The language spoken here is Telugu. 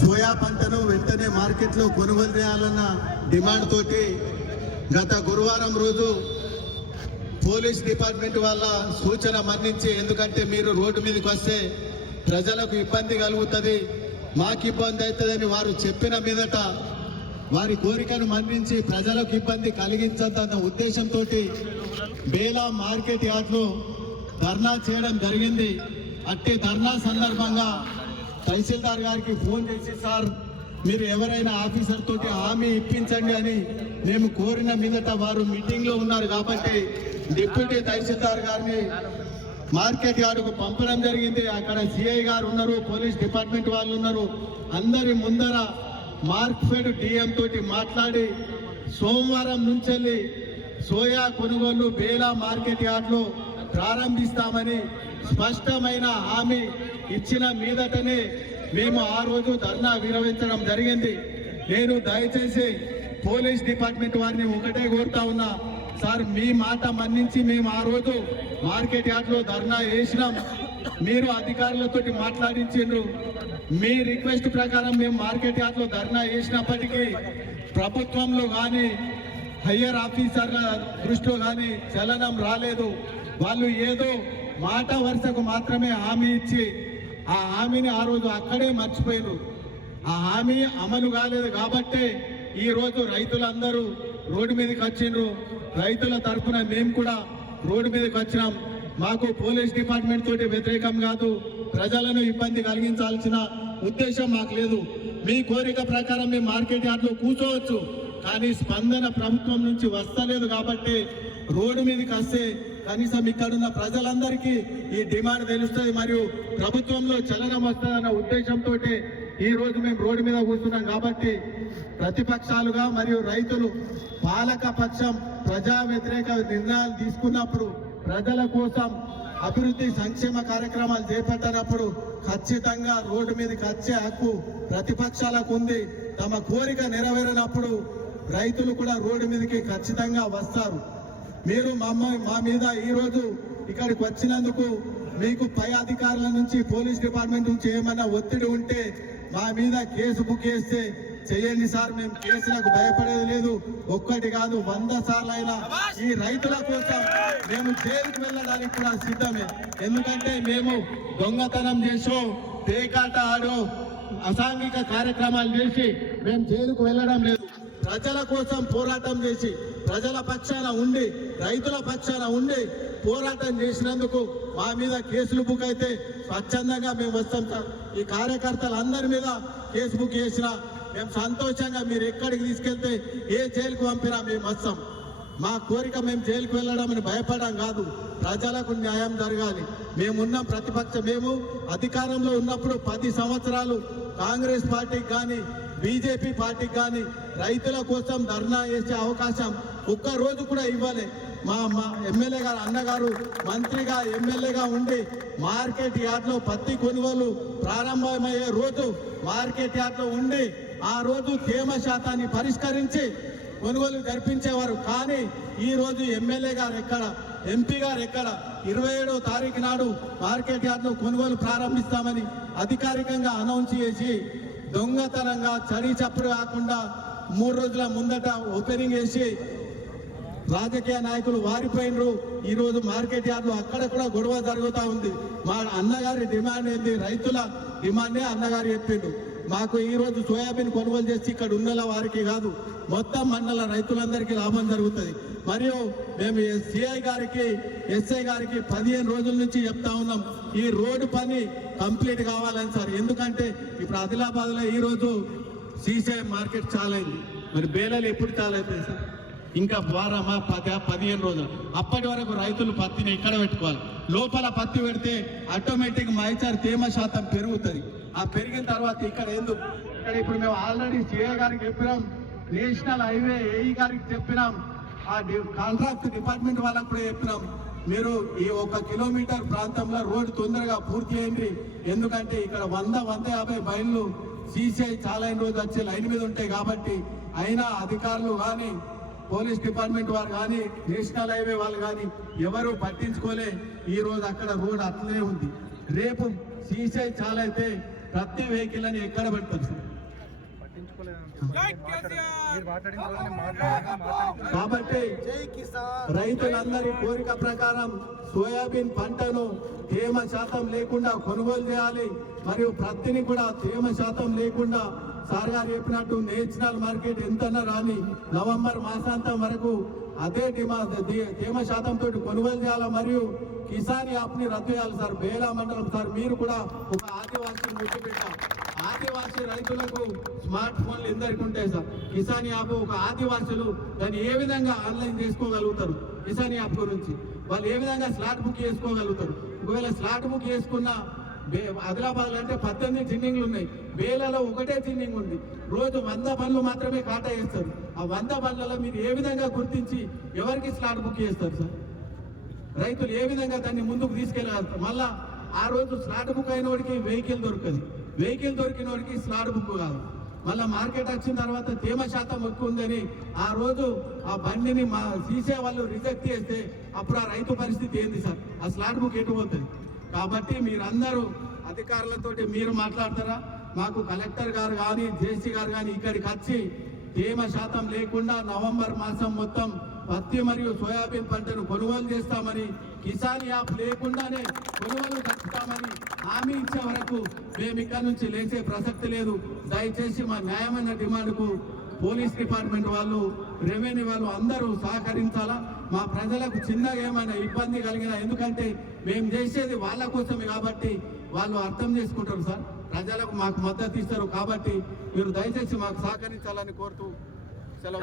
సోయా పంటను వెంటనే మార్కెట్లో కొనుగోలు చేయాలన్న డిమాండ్ తోటి గత గురువారం రోజు పోలీస్ డిపార్ట్మెంట్ వాళ్ళ సూచన మన్నించి, ఎందుకంటే మీరు రోడ్డు మీదకి వస్తే ప్రజలకు ఇబ్బంది కలుగుతుంది, మాకు ఇబ్బంది అవుతుందని వారు చెప్పిన మీదట వారి కోరికను మన్నించి ప్రజలకు ఇబ్బంది కలిగించదన్న ఉద్దేశంతో బేలా మార్కెట్ యార్డ్లో ధర్నా చేయడం జరిగింది. అట్టి ధర్నా సందర్భంగా తహసీల్దార్ గారికి ఫోన్ చేసి, సార్ మీరు ఎవరైనా ఆఫీసర్ తోటి హామీ ఇప్పించండి అని మేము కోరిన మీదట వారు మీటింగ్లో ఉన్నారు కాబట్టి డిప్యూటీ తహసీల్దార్ గారిని మార్కెట్ యార్డుకు పంపడం జరిగింది. అక్కడ సిఐ గారు ఉన్నారు, పోలీస్ డిపార్ట్మెంట్ వాళ్ళు ఉన్నారు. అందరి ముందర మార్క్ఫెడ్ డిఎం తోటి మాట్లాడి సోమవారం నుంచి సోయా కొనుగోలు బేలా మార్కెట్ యార్డ్లో ప్రారంభిస్తామని స్పష్టమైన హామీ ఇచ్చిన మీదటనే మేము ఆ రోజు ధర్నా విరమించడం జరిగింది. నేను దయచేసి పోలీస్ డిపార్ట్మెంట్ వారిని ఒకటే కోరుతా ఉన్నా, సార్ మీ మాట మన్నించి మేము ఆ రోజు మార్కెట్ యార్డ్లో ధర్నా వేసినాం, మీరు అధికారులతో మాట్లాడించిండ్రు, మీ రిక్వెస్ట్ ప్రకారం మేము మార్కెట్ యార్డ్లో ధర్నా వేసినప్పటికీ ప్రభుత్వంలో కానీ హయ్యర్ ఆఫీసర్ల దృష్టిలో కానీ చలనం రాలేదు. వాళ్ళు ఏదో మాట వరుసకు మాత్రమే హామీ ఇచ్చి ఆ హామీని ఆ రోజు అక్కడే మర్చిపోయారు. ఆ హామీ అమలు కాలేదు కాబట్టి ఈరోజు రైతులందరూ రోడ్డు మీదకి వచ్చిండ్రు. రైతుల తరఫున మేము కూడా రోడ్డు మీదకి వచ్చినాం. మాకు పోలీస్ డిపార్ట్మెంట్ తోటి వ్యతిరేకం కాదు, ప్రజలను ఇబ్బంది కలిగించాల్సిన ఉద్దేశం మాకు లేదు. మీ కోరిక ప్రకారం మేము మార్కెట్ యార్డ్లో కూర్చోవచ్చు, కానీ స్పందన ప్రభుత్వం నుంచి వస్తలేదు కాబట్టి రోడ్డు మీదకి వస్తే కనీసం ఇక్కడున్న ప్రజలందరికీ ఈ డిమాండ్ తెలుస్తుంది, మరియు ప్రభుత్వంలో చలనం వస్తుందన్న ఉద్దేశంతో ఈ రోజు మేము రోడ్డు మీద కూర్చున్నాం. కాబట్టి ప్రతిపక్షాలుగా మరియు రైతులు పాలక పక్షం ప్రజా వ్యతిరేక నిర్ణయాలు తీసుకున్నప్పుడు, ప్రజల కోసం అభివృద్ధి సంక్షేమ కార్యక్రమాలు చేపట్టినప్పుడు ఖచ్చితంగా రోడ్డు మీదకి వచ్చే హక్కు ప్రతిపక్షాలకు ఉంది. తమ కోరిక నెరవేరినప్పుడు రైతులు కూడా రోడ్డు మీదకి ఖచ్చితంగా వస్తారు. మీరు మా మీద ఈరోజు ఇక్కడికి వచ్చినందుకు మీకు పై అధికారుల నుంచి పోలీస్ డిపార్ట్మెంట్ నుంచి ఏమైనా ఒత్తిడి ఉంటే మా మీద కేసు బుక్ చేస్తే చేయండి సార్, మేము కేసులకు భయపడేది లేదు. ఒక్కటి కాదు 100 సార్లు అయినా ఈ రైతుల కోసం మేము జైలుకు వెళ్ళడానికి కూడా సిద్ధమే. ఎందుకంటే మేము దొంగతనం చేసో, పేకాట ఆడో, అసాంఘిక కార్యక్రమాలు చేసి మేము జైలుకు వెళ్ళడం లేదు. ప్రజల కోసం పోరాటం చేసి, ప్రజల పక్షాన ఉండి, రైతుల పక్షాన ఉండి పోరాటం చేసినందుకు మా మీద కేసులు బుక్ అయితే స్వచ్ఛందంగా మేము వస్తాం సార్. ఈ కార్యకర్తలందరి మీద కేసు బుక్ చేసినా మేము సంతోషంగా, మీరు ఎక్కడికి తీసుకెళ్తే ఏ జైలుకు పంపినా మేము వస్తాం. మా కోరిక మేము జైలుకు వెళ్ళడం అని భయపడడం కాదు, ప్రజలకు న్యాయం జరగాలి. మేమున్న ప్రతిపక్షం, మేము అధికారంలో ఉన్నప్పుడు 10 సంవత్సరాలు కాంగ్రెస్ పార్టీకి కానీ బీజేపీ పార్టీకి కానీ రైతుల కోసం ధర్నా చేసే అవకాశం ఒక్క రోజు కూడా ఇవ్వాలి. మా ఎమ్మెల్యే గారు, అన్నగారు మంత్రిగా ఎమ్మెల్యేగా ఉండి మార్కెట్ యార్డ్లో పత్తి కొనుగోలు ప్రారంభమయ్యే రోజు మార్కెట్ యార్డ్లో ఉండి ఆ రోజు తేమ శాతాన్ని పరిష్కరించి కొనుగోలు జరిపించేవారు. కానీ ఈ రోజు ఎమ్మెల్యే గారు ఎక్కడ, ఎంపీ గారు ఎక్కడ? 27వ తారీఖు నాడు మార్కెట్ యార్డ్లో కొనుగోలు ప్రారంభిస్తామని అధికారికంగా అనౌన్స్ చేసి దొంగతనంగా చడి చప్పుడు కాకుండా 3 రోజుల ముందట ఓపెనింగ్ చేసి రాజకీయ నాయకులు వారిపోయినరు. ఈరోజు మార్కెట్ యార్డ్లో అక్కడ కూడా గొడవ జరుగుతూ ఉంది. మా అన్నగారి డిమాండ్ ఏంది? రైతుల డిమాండే అన్నగారు చెప్పిండు. మాకు ఈరోజు సోయాబీన్ కొనుగోలు చేసి ఇక్కడ ఉన్న వారికి కాదు, మొత్తం మండల రైతులందరికీ లాభం జరుగుతుంది. మరియు మేము సిఐ గారికి, ఎస్ఐ గారికి 15 రోజుల నుంచి చెప్తా ఉన్నాం, ఈ రోడ్డు పని కంప్లీట్ కావాలని సార్. ఎందుకంటే ఇప్పుడు ఆదిలాబాద్లో ఈరోజు సీసీఐ మార్కెట్ చాలా అయింది, మరి బేలలు ఎప్పుడు చాలా అవుతాయి సార్? ఇంకా వారమా 15 రోజులు. అప్పటి వరకు రైతులు పత్తిని ఇక్కడ పెట్టుకోవాలి. లోపల పత్తి పెడితే ఆటోమేటిక్ మాయిచారు తేమ శాతం పెరుగుతుంది. ఆ పెరిగిన తర్వాత ఇక్కడ ఎందుకు, ఇక్కడ ఇప్పుడు మేము ఆల్రెడీ సిఐ గారికి చెప్పినాం, నేషనల్ హైవే ఏఈ గారికి చెప్పినాం, ఆ కాంట్రాక్ట్ డిపార్ట్మెంట్ వాళ్ళకు కూడా చెప్పినాం, మీరు ఈ 1 కిలోమీటర్ ప్రాంతంలో రోడ్డు తొందరగా పూర్తి చేయండి. ఎందుకంటే ఇక్కడ 100-150 బైళ్ళు సీసీఐ చాలా రోజు వచ్చే లైన్ మీద ఉంటాయి కాబట్టి. అయినా అధికారులు కానీ, పోలీస్ డిపార్ట్మెంట్ వారు కానీ, నేషనల్ హైవే వాళ్ళు కానీ ఎవరు పట్టించుకోలే. ఈ రోజు అక్కడ రోడ్ అట్లనే ఉంది. రేపు సీసీఐ చాలా అయితే ప్రతి వెహికల్ అని ఎక్కడ పెడతారు సార్? కాబట్టి రైతులందరి కోరిక ప్రకారం సోయాబీన్ పంటను తేమ శాతం లేకుండా కొనుగోలు చేయాలి, మరియు ప్రతిని కూడా తేమ శాతం లేకుండా సార్ గారు చెప్పినట్టు నేషనల్ మార్కెట్ ఎంతన్నా రాని నవంబర్ మాసాంతం వరకు అదే తేమ శాతంతో కొనుగోలు చేయాలి. మరియు కిసాన్ యాప్ ని రద్దు చేయాలి సార్. బేలా మండలం సార్, మీరు కూడా ఒక ఆదివాసీ ముట్టి పెట్టారు. ఆదివాసీ రైతులకు స్మార్ట్ ఫోన్లు ఎందరికి ఉంటాయి సార్? కిసాన్ యాప్ ఒక ఆదివాసులు దాన్ని ఏ విధంగా ఆన్లైన్ చేసుకోగలుగుతారు? కిసాన్ యాప్ గురించి వాళ్ళు ఏ విధంగా స్లాట్ బుక్ చేసుకోగలుగుతారు? ఒకవేళ స్లాట్ బుక్ చేసుకున్న ఆదిలాబాద్ అంటే 18 జిన్నింగ్లు ఉన్నాయి, బేలలో ఒకటే జిన్నింగ్ ఉంది. రోజు 100 బండ్లు మాత్రమే కాటా చేస్తారు. ఆ 100 బండ్లలో మీరు ఏ విధంగా గుర్తించి ఎవరికి స్లాట్ బుక్ చేస్తారు సార్? రైతులు ఏ విధంగా దాన్ని ముందుకు తీసుకెళ్ళగలుగుతారు? మళ్ళా ఆ రోజు స్లాట్ బుక్ అయిన వాడికి వెహికల్ దొరకదు, వెహికల్ దొరికిన వాడికి స్లాట్ బుక్ కాదు. మళ్ళీ మార్కెట్ వచ్చిన తర్వాత తేమ శాతం ఎక్కువ ఉందని ఆ రోజు ఆ బండిని తీసే వాళ్ళు రిజెక్ట్ చేస్తే అప్పుడు ఆ రైతు పరిస్థితి ఏంది సార్? ఆ స్లాట్ బుక్ ఎటు పోతుంది? కాబట్టి మీరందరూ అధికారులతోటి మీరు మాట్లాడతారా? మాకు కలెక్టర్ గారు కానీ జేసీ గారు కానీ ఇక్కడికి వచ్చి తేమ శాతం లేకుండా నవంబర్ మాసం మొత్తం పత్తి మరియు సోయాబీన్ పంటను కొనుగోలు చేస్తామని, కిసాన్ యాప్ లేకుండానే కొనుగోలు తగ్గుతామని హామీ ఇచ్చే వరకు మేము ఇక్కడ నుంచి లేచే ప్రసక్తి లేదు. దయచేసి మా న్యాయమైన డిమాండ్కు పోలీస్ డిపార్ట్మెంట్ వాళ్ళు, రెవెన్యూ వాళ్ళు అందరూ సహకరించాలా. మా ప్రజలకు చిన్నగా ఏమైనా ఇబ్బంది కలిగినా, ఎందుకంటే మేము చేసేది వాళ్ళ కోసమే కాబట్టి వాళ్ళు అర్థం చేసుకుంటారు సార్. ప్రజలకు మాకు మద్దతు ఇస్తారు కాబట్టి మీరు దయచేసి మాకు సహకరించాలని కోరుతూ సెలవు.